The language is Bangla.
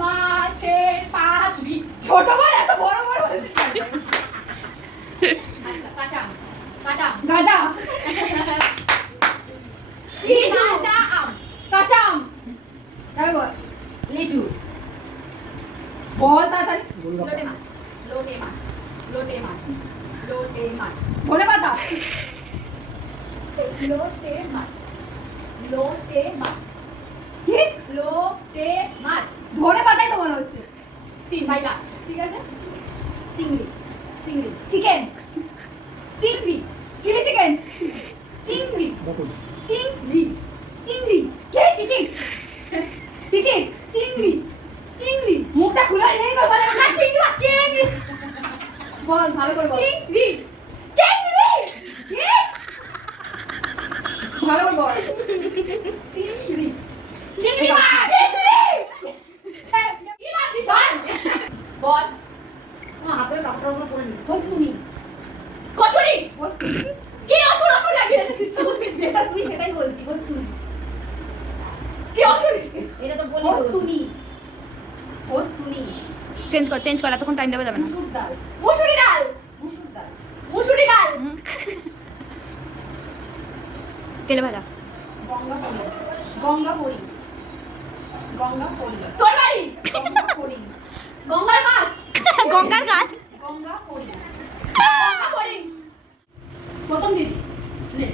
মাছের পাতুরি। ছোট ভাই এত বড় বড় বলছিস কেন? আচ্ছা কাঁচা আম। কাঁচা আম। গাজা। কাঁচা আম। কাঁচা আম। তাই বল। লিচু। বল তাড়াতাড়ি। লোটে মাছ। লোটে মাছ। লোটে মাছ। লোটে মাছ। ধনে পাতা। লোটে মাছ। লোটে মাছ। কি? লোটে মাছ। ধনে পাতাই তো মনে হচ্ছে। 3 বাই লাস্ট। ঠিক আছে? চিংড়ি। চিংড়ি। চিকেন। চিংড়ি। Chili chicken. চিংড়ি। চিংড়ি। চিংড়ি। কে টিকিট? টিকিট। চিংড়ি। চিংড়ি। মুখটা খুলে নেই বাবা না চিংড়ি চিংড়ি। বল ভালো করে বল। চিংড়ি। চিংড়ি। কে? ভালো করে বল। চিংড়ি। চিংড়ি মাছ। চিংড়ি। কি নাম দিছ? বল। হাতের কাছটা উপর পড়ে নি। বস্তুনি। কচুরি। বস্তুনি। কি অসুর অসুর লাগিয়ে রেখেছিস? যেটা তুই সেটাই বলছি বস্তুনি। কি অসুর? এটা তো বলি বস্তুনি। বস্তুনি। চেঞ্জ কর এতক্ষণ টাইম দেওয়া যাবে না। মুসুর ডাল। মুসুরি ডাল। মুসুর ডাল। মুসুরি ডাল। তেলে ভাজা। গঙ্গাপড়ি। গঙ্গাপড়ি। গঙ্গাপড়ি। তরবারি। গঙ্গাপড়ি। গঙ্গার মাছ। গঙ্গার গাছ। গঙ্গাপড়ি। গঙ্গাপড়ি। প্রথম দিদি নে